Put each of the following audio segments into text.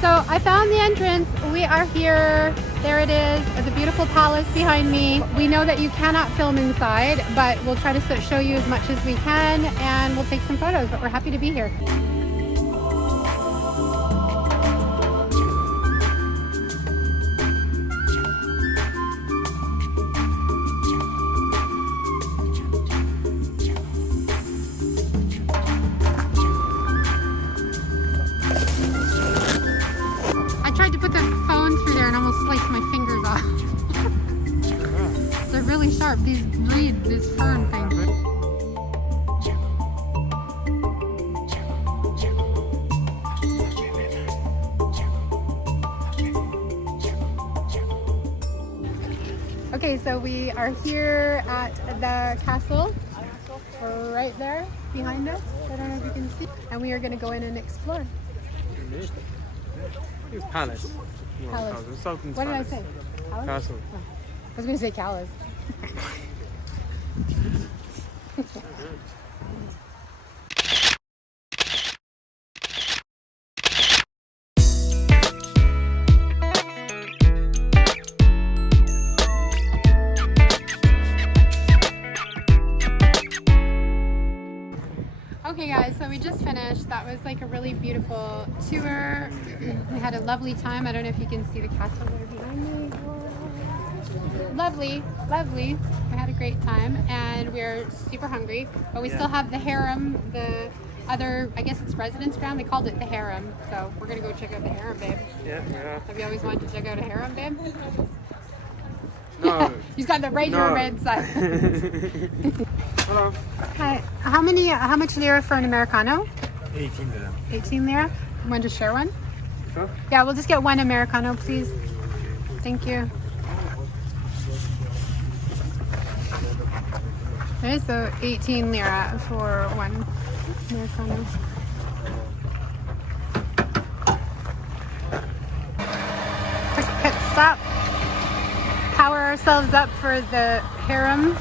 So I found the entrance. We are here. There it is, the beautiful palace behind me. We know that you cannot film inside, but we'll try to show you as much as we can, and we'll take some photos, but we're happy to be here. I tried to put the phone through there and almost sliced my fingers off. They're really sharp, these fern things. Okay, so we are here at the castle, right there behind us. I don't know if you can see. And we are going to go in and explore. It's palace. Palace. Sultan's what palace. did I say? Palace? Castle. Oh. I was going to say callus. Okay guys, so we just finished. That was like a really beautiful tour. We had a lovely time. I don't know if you can see the castle there behind me. Lovely, lovely. We had a great time and we're super hungry, but we still have the harem, the other, I guess it's residence ground. They called it the harem. So we're gonna go check out the harem, babe. Yeah. Have you always wanted to check out a harem, babe? No. He's got the right your red side. Hello. Hi. How much lira for an Americano? 18 lira. 18 lira? You want to share one? Sure. Yeah, we'll just get one Americano, please. Thank you. Okay, so 18 lira for one Americano. Quick pit stop. Power ourselves up for the harem.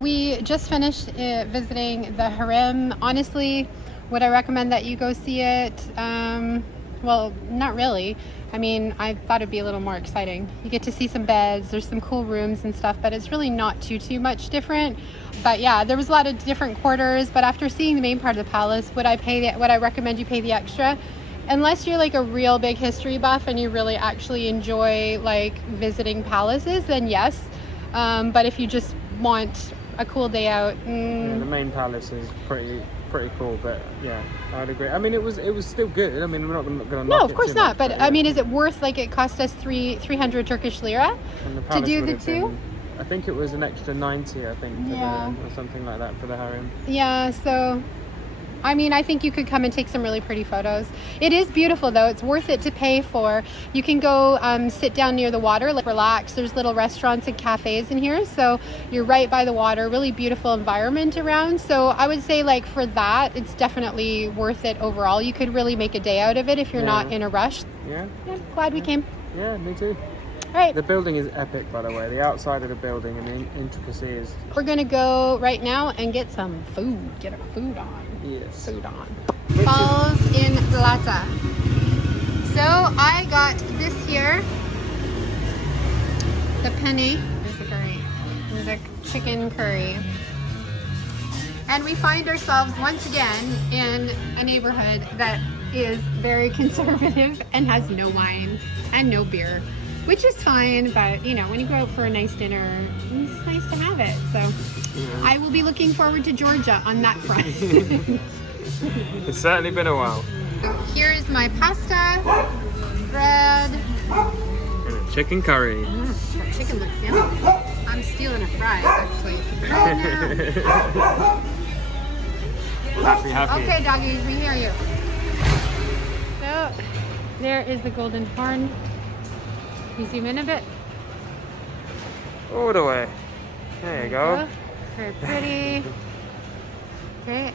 We just finished visiting the harem. Honestly, would I recommend that you go see it? Well, not really. I mean, I thought it'd be a little more exciting. You get to see some beds, there's some cool rooms and stuff, but it's really not too much different. But yeah, there was a lot of different quarters, but after seeing the main part of the palace, would I recommend you pay the extra? Unless you're like a real big history buff and you really actually enjoy like visiting palaces, then yes. But if you just want a cool day out, Yeah, the main palace is pretty cool, but yeah, I'd agree. I mean, it was still good. I mean, we're not going to no, of course not. But yeah. I mean, is it worth, like, it cost us 300 Turkish lira to do the two? I think it was an extra 90. I think, or something like that for the harem. Yeah. So, I mean, I think you could come and take some really pretty photos. It is beautiful, though. It's worth it to pay for. You can go sit down near the water, like relax. There's little restaurants and cafes in here, so you're right by the water. Really beautiful environment around. So I would say, like, for that, it's definitely worth it overall. You could really make a day out of it if you're not in a rush. Yeah. Glad we came. Yeah, me too. All right. The building is epic, by the way. The outside of the building and the intricacy is... We're going to go right now and get some food. Get our food on. Yes. Food on. Falls in Galata. So I got this here. The penny. There's the curry. There's a chicken curry. And we find ourselves once again in a neighborhood that is very conservative and has no wine and no beer. Which is fine, but you know, when you go out for a nice dinner, it's nice to have it. So I will be looking forward to Georgia on that front. It's certainly been a while. So here is my pasta, bread, And a chicken curry. That chicken looks yummy. I'm stealing a fries, actually. Happy. Okay, doggies, we hear you. So there is the golden horn. You zoom in a bit. All the way. There you go. Very pretty. Okay.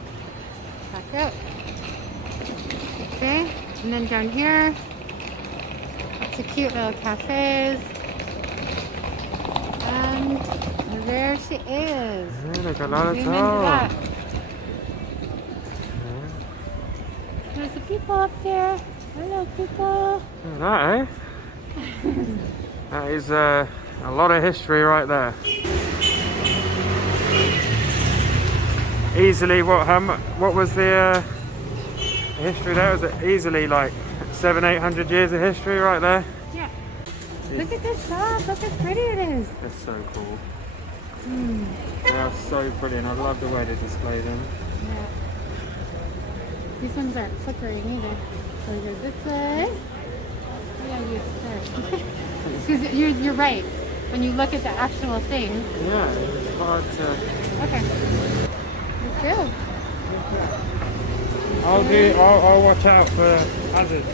Back up. Okay. And then down here, lots of cute little cafes. And there she is. Yeah, the Galata Zoom into Tower. that. There's some people up there. Hello, people. That, eh? That is a lot of history right there. Easily, what was the history there? Was it easily like 700-800 years of history right there? Yeah. Look at this shop. Look how pretty it is. It's so cool. They are so brilliant. I love the way they display them. Yeah. These ones aren't flickering either. So we go this way. Oh yeah, you there. Because you're right. When you look at the actual thing. Yeah, it's hard to. Okay. Let's go. I'll watch out for hazards.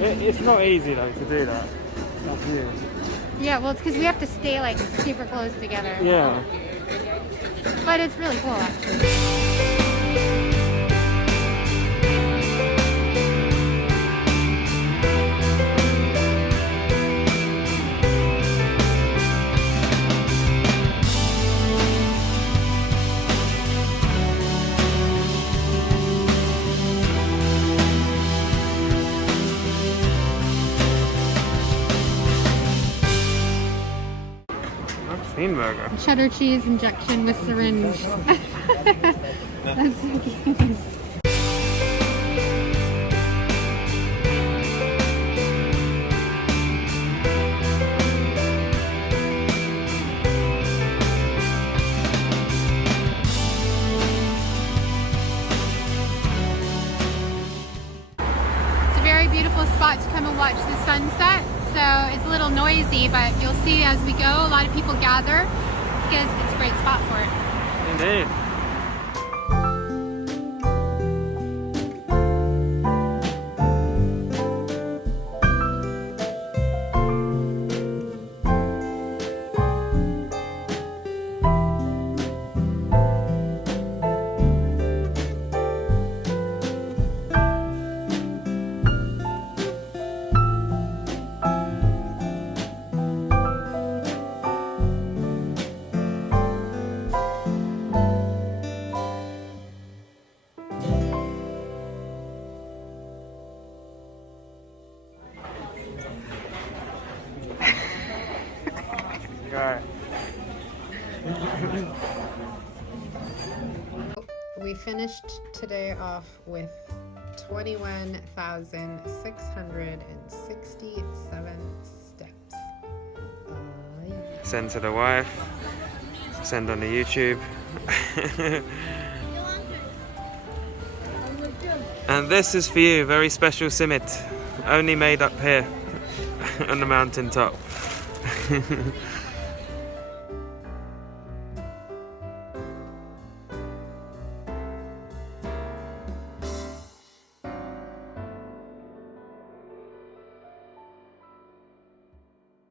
It's not easy though to do that. That's you. Yeah, well, it's because we have to stay like super close together. Yeah. But it's really cool, actually. Burger. Cheddar cheese injection with syringe. That's so cute. It's a very beautiful spot to come and watch the sunset. So it's a little noisy, but you'll see as we go, a lot of people gather because it's a great spot for it. Indeed. We finished today off with 21,667 steps. Send to the wife, send on the YouTube. And this is for you, very special simit, only made up here on the mountain top.